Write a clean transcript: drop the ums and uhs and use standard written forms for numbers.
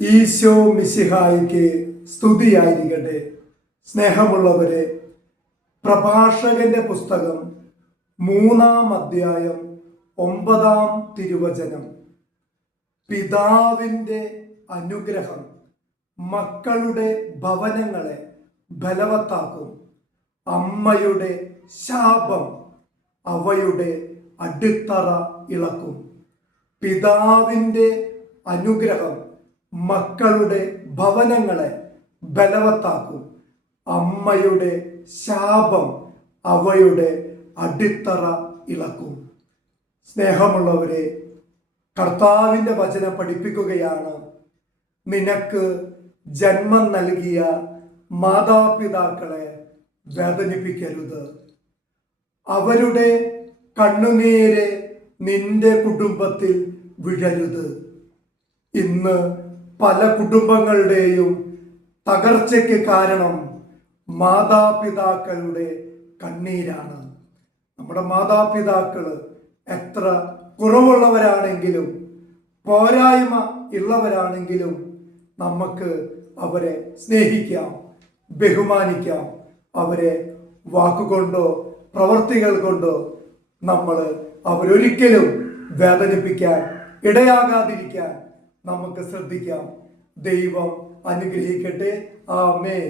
ഈശോ മിശിഹായിക്ക് സ്തുതിയായിരിക്കട്ടെ. സ്നേഹമുള്ളവരെ, പ്രഭാഷകന്റെ പുസ്തകം 3-ാം അധ്യായം 9-ാം തിരുവചനം. പിതാവിൻ്റെ അനുഗ്രഹം മക്കളുടെ ഭവനങ്ങളെ ബലവത്താക്കും, അമ്മയുടെ ശാപം അവയുടെ അടിത്തറ ഇളക്കും. പിതാവിൻ്റെ അനുഗ്രഹം മക്കളുടെ ഭവനങ്ങളെ ബലവത്താക്കും, അമ്മയുടെ ശാപം അവയുടെ അടിത്തറ ഇളക്കും. സ്നേഹമുള്ളവരെ, കർത്താവിൻ്റെ വചനം പഠിപ്പിക്കുകയാണ്, നിനക്ക് ജന്മം നൽകിയ മാതാപിതാക്കളെ വേദനിപ്പിക്കരുത്. അവരുടെ കണ്ണുനീര് നിന്റെ കുടുംബത്തിൽ വീഴരുത്. ഇന്ന് പല കുടുംബങ്ങളുടെയും തകർച്ചയ്ക്ക് കാരണം മാതാപിതാക്കളുടെ കണ്ണീരാണ്. നമ്മുടെ മാതാപിതാക്കൾ എത്ര കുറവുള്ളവരാണെങ്കിലും പോരായ്മ ഉള്ളവരാണെങ്കിലും നമുക്ക് അവരെ സ്നേഹിക്കാം, ബഹുമാനിക്കാം. അവരെ വാക്കുകൊണ്ടോ പ്രവർത്തികൾ കൊണ്ടോ നമ്മൾ അവരൊരിക്കലും വേദനിപ്പിക്കാൻ ഇടയാകാതിരിക്കാൻ നമുക്ക് ശ്രദ്ധിക്കാം. ദൈവം അനുഗ്രഹിക്കട്ടെ. ആമേൻ.